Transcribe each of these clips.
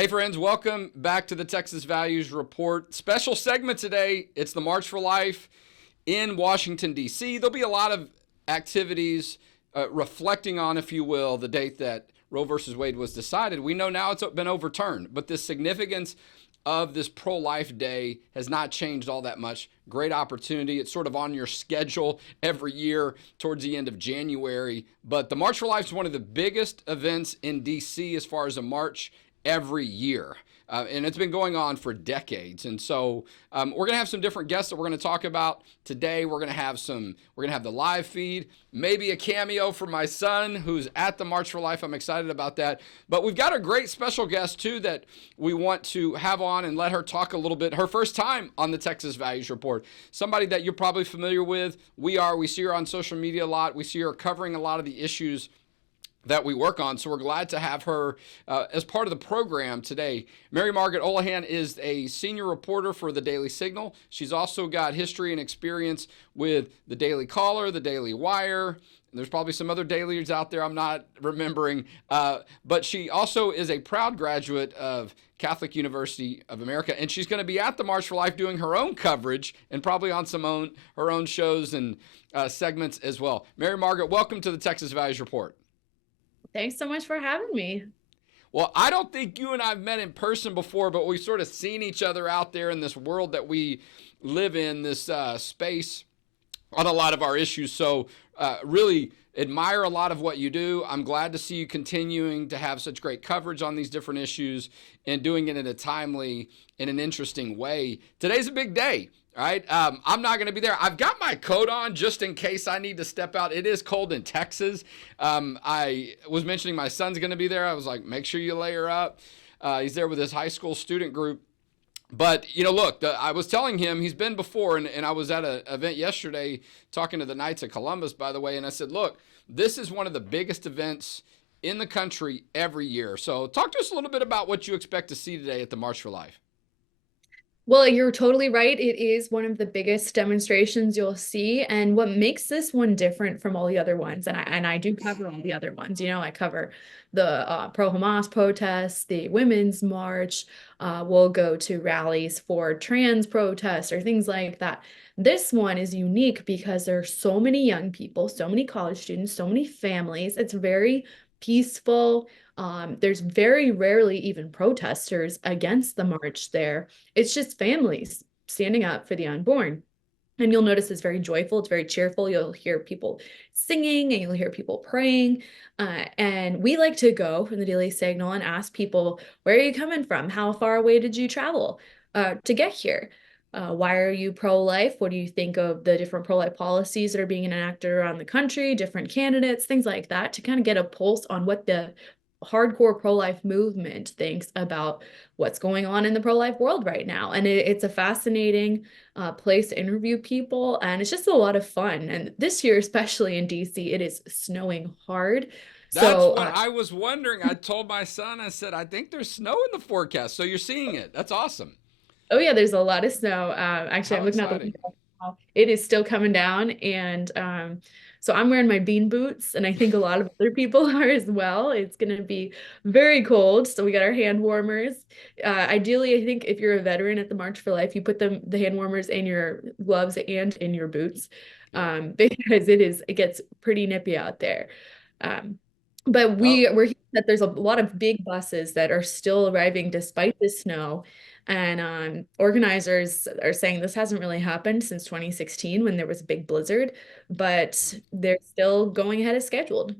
Hey friends, welcome back to the Texas Values Report. Special segment today. It's the March for Life in Washington, D.C. There'll be a lot of activities reflecting on, if you will, the date that Roe versus Wade was decided. We know now it's been overturned, but the significance of this pro-life day has not changed all that much. Great opportunity. It's sort of on your schedule every year towards the end of January. But the March for Life is one of the biggest events in D.C. as far as a march every year. And it's been going on for decades. And so we're going to have some different guests that we're going to talk about today. We're going to have the live feed, maybe a cameo from my son who's at the March for Life. I'm excited about that. But we've got a great special guest too that we want to have on and let her talk a little bit. Her first time on the Texas Values Report. Somebody that you're probably familiar with. We see her on social media a lot. We see her covering a lot of the issues that we work on. So we're glad to have her as part of the program today. Mary Margaret Olohan is a senior reporter for the Daily Signal. She's also got history and experience with the Daily Caller, the Daily Wire. There's probably some other dailies out there I'm not remembering. But she also is a proud graduate of Catholic University of America, and she's going to be at the March for Life doing her own coverage and probably on her own shows and segments as well. Mary Margaret, welcome to the Texas Values Report. Thanks so much for having me. Well, I don't think you and I have met in person before, but we've sort of seen each other out there in this world that we live in, this space on a lot of our issues. So really admire a lot of what you do. I'm glad to see you continuing to have such great coverage on these different issues and doing it in a timely and an interesting way. Today's a big day. All right. I'm not going to be there. I've got my coat on just in case I need to step out. It is cold in Texas. I was mentioning my son's going to be there. I was like, make sure you layer up. He's there with his high school student group. But, look, I was telling him he's been before, and I was at an event yesterday talking to the Knights of Columbus, by the way, and I said, look, this is one of the biggest events in the country every year. So talk to us a little bit about what you expect to see today at the March for Life. Well, you're totally right. It is one of the biggest demonstrations you'll see. And what makes this one different from all the other ones, and I do cover all the other ones, I cover the pro-Hamas protests, the Women's March, we'll go to rallies for trans protests or things like that. This one is unique because there are so many young people, so many college students, so many families. It's very peaceful. There's very rarely even protesters against the march there. It's just families standing up for the unborn. And you'll notice it's very joyful. It's very cheerful. You'll hear people singing and you'll hear people praying. And we like to go from the Daily Signal and ask people, where are you coming from? How far away did you travel to get here? Why are you pro-life? What do you think of the different pro-life policies that are being enacted around the country, different candidates, things like that, to kind of get a pulse on what the hardcore pro-life movement thinks about what's going on in the pro-life world right now. And it's a fascinating place to interview people, and it's just a lot of fun. And this year, especially in DC, it is snowing hard. That's what I was wondering. I told my son, I said, I think there's snow in the forecast. So you're seeing it. That's awesome. Oh yeah, there's a lot of snow. Actually, How I'm looking at the exciting. window now. It is still coming down, and so I'm wearing my bean boots, and I think a lot of other people are as well. It's gonna be very cold, so we got our hand warmers. Ideally, I think if you're a veteran at the March for Life, you put the hand warmers in your gloves and in your boots, because it gets pretty nippy out there. But we're hearing that there's a lot of big buses that are still arriving despite the snow. And organizers are saying this hasn't really happened since 2016 when there was a big blizzard, but they're still going ahead as scheduled.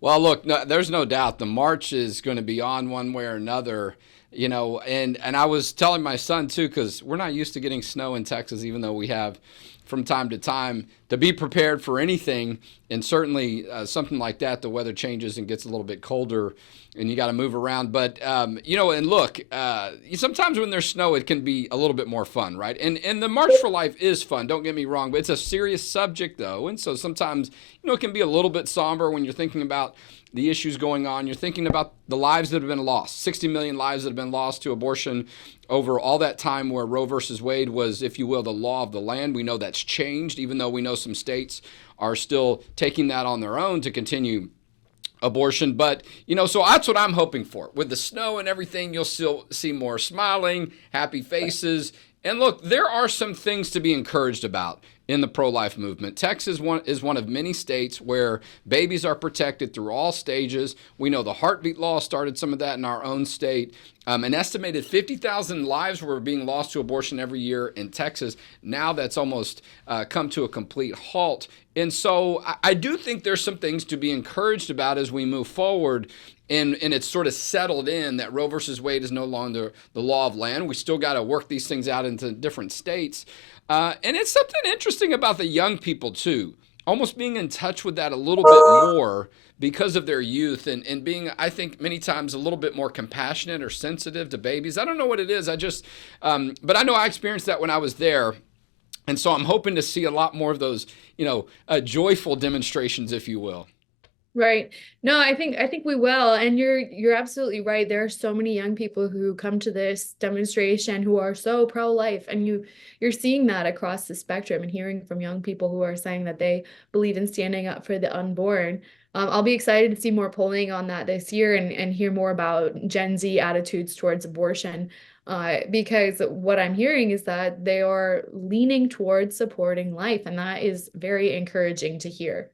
Well, look, no, there's no doubt the march is going to be on one way or another, and I was telling my son too, because we're not used to getting snow in Texas, even though we have from time to time, to be prepared for anything. And certainly something like that, the weather changes and gets a little bit colder and you got to move around. But, and look, sometimes when there's snow, it can be a little bit more fun, right? And the March for Life is fun, don't get me wrong, but it's a serious subject, though. And so sometimes, it can be a little bit somber when you're thinking about the issues going on. You're thinking about the lives that have been lost, 60 million lives that have been lost to abortion over all that time where Roe versus Wade was, if you will, the law of the land. We know that's changed, even though we know some states are still taking that on their own to continue abortion. But, so that's what I'm hoping for. With the snow and everything, you'll still see more smiling, happy faces. And look, there are some things to be encouraged about in the pro-life movement. Texas is one of many states where babies are protected through all stages. We know the heartbeat law started some of that in our own state. An estimated 50,000 lives were being lost to abortion every year in Texas. Now that's almost come to a complete halt. And so I do think there's some things to be encouraged about as we move forward. And it's sort of settled in that Roe versus Wade is no longer the law of land. We still got to work these things out into different states. And it's something interesting about the young people, too, almost being in touch with that a little bit more because of their youth and being, I think, many times a little bit more compassionate or sensitive to babies. I don't know what it is. But I know I experienced that when I was there. And so I'm hoping to see a lot more of those, joyful demonstrations, if you will. Right. No, I think we will. And you're absolutely right. There are so many young people who come to this demonstration who are so pro-life, and you're seeing that across the spectrum and hearing from young people who are saying that they believe in standing up for the unborn. I'll be excited to see more polling on that this year and hear more about Gen Z attitudes towards abortion. Because what I'm hearing is that they are leaning towards supporting life, and that is very encouraging to hear.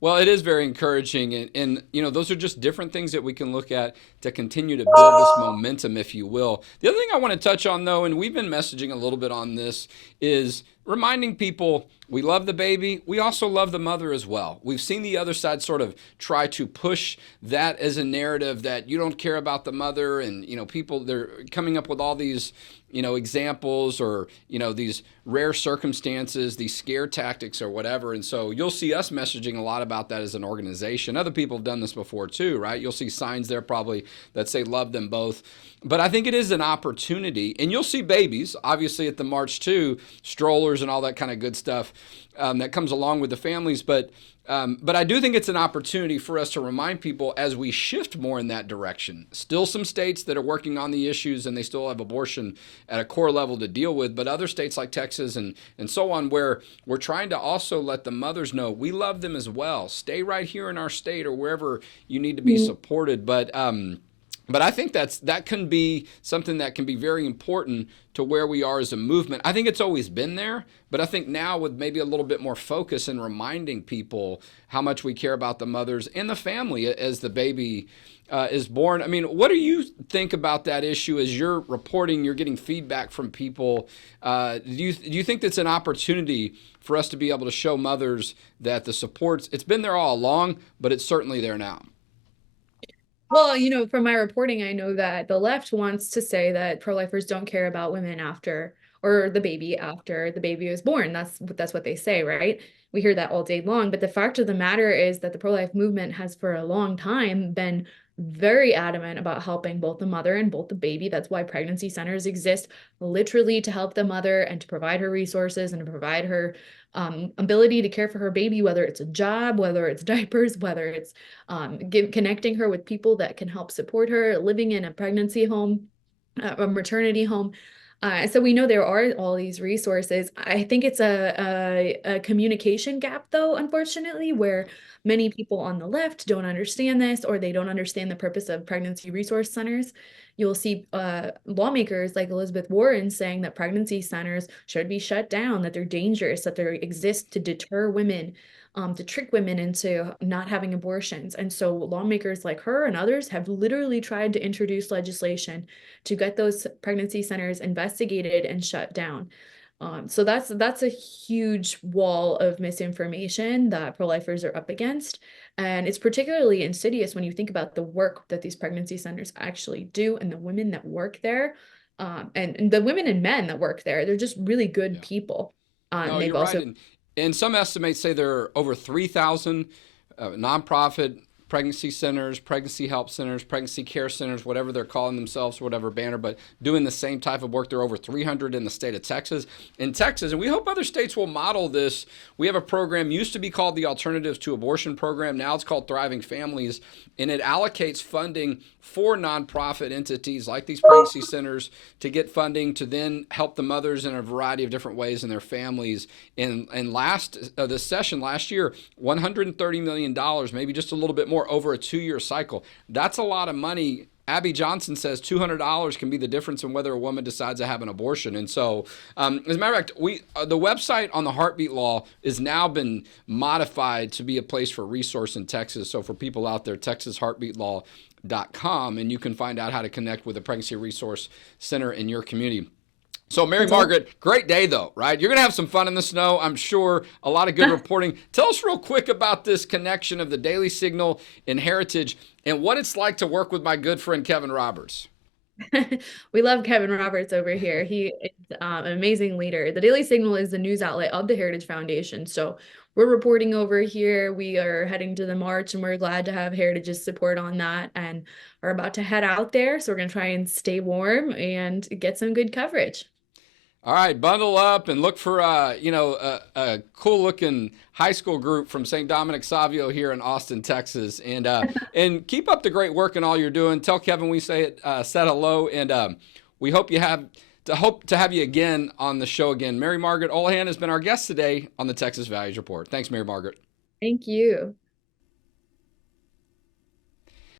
Well, it is very encouraging. And, those are just different things that we can look at to continue to build this momentum, if you will. The other thing I want to touch on, though, and we've been messaging a little bit on this, is reminding people we love the baby. We also love the mother as well. We've seen the other side sort of try to push that as a narrative that you don't care about the mother. And, people, they're coming up with all these, examples or, these rare circumstances, these scare tactics or whatever. And so you'll see us messaging a lot about that as an organization. Other people have done this before too, right? You'll see signs there probably that say love them both. But I think it is an opportunity. And you'll see babies, obviously, at the march too, strollers and all that kind of good stuff that comes along with the families. But I do think it's an opportunity for us to remind people as we shift more in that direction. Still some states that are working on the issues and they still have abortion at a core level to deal with, but other states like Texas and so on, where we're trying to also let the mothers know we love them as well. Stay right here in our state or wherever you need to be supported. But I think that can be something that can be very important to where we are as a movement. I think it's always been there, but I think now with maybe a little bit more focus and reminding people how much we care about the mothers and the family as the baby is born. I mean, what do you think about that issue as you're reporting, you're getting feedback from people? Do you think that's an opportunity for us to be able to show mothers that the support's, it's been there all along, but it's certainly there now? Well, from my reporting, I know that the left wants to say that pro-lifers don't care about women after, or the baby after the baby was born. That's what they say, right? We hear that all day long. But the fact of the matter is that the pro-life movement has for a long time been very adamant about helping both the mother and both the baby. That's why pregnancy centers exist, literally to help the mother and to provide her resources and to provide her ability to care for her baby, whether it's a job, whether it's diapers, whether it's connecting her with people that can help support her, living in a pregnancy home, a maternity home. So we know there are all these resources. I think it's a communication gap, though, unfortunately, where many people on the left don't understand this, or they don't understand the purpose of pregnancy resource centers. You'll see lawmakers like Elizabeth Warren saying that pregnancy centers should be shut down, that they're dangerous, that they exist to deter women, to trick women into not having abortions. And so lawmakers like her and others have literally tried to introduce legislation to get those pregnancy centers investigated and shut down. So that's a huge wall of misinformation that pro-lifers are up against. And it's particularly insidious when you think about the work that these pregnancy centers actually do and the women that work there, and the women and men that work there. They're just really good people. No, They've you're also right. And some estimates say there are over 3,000 nonprofit pregnancy centers, pregnancy help centers, pregnancy care centers, whatever they're calling themselves, whatever banner, but doing the same type of work. There are over 300 in the state of Texas. In Texas, and we hope other states will model this. We have a program, used to be called the Alternatives to Abortion Program. Now it's called Thriving Families, and it allocates funding for nonprofit entities like these pregnancy centers to get funding to then help the mothers in a variety of different ways and their families. And this session last year, $130 million, maybe just a little bit more, more over a 2-year cycle. That's a lot of money. Abby Johnson says $200 can be the difference in whether a woman decides to have an abortion. And so, as a matter of fact, the website on the heartbeat law has now been modified to be a place for resource in Texas. So for people out there, texasheartbeatlaw.com, and you can find out how to connect with a pregnancy resource center in your community. So, Mary Margaret, great day, though, right? You're going to have some fun in the snow, I'm sure. A lot of good reporting. Tell us real quick about this connection of the Daily Signal and Heritage and what it's like to work with my good friend Kevin Roberts. We love Kevin Roberts over here. He is an amazing leader. The Daily Signal is the news outlet of the Heritage Foundation. So we're reporting over here. We are heading to the march, and we're glad to have Heritage's support on that, and are about to head out there. So we're going to try and stay warm and get some good coverage. All right, bundle up and look for a cool looking high school group from St. Dominic Savio here in Austin, Texas, and keep up the great work and all you're doing. Tell Kevin we said hello, and we hope to have you again on the show again. Mary Margaret Olohan has been our guest today on the Texas Values Report. Thanks, Mary Margaret. Thank you.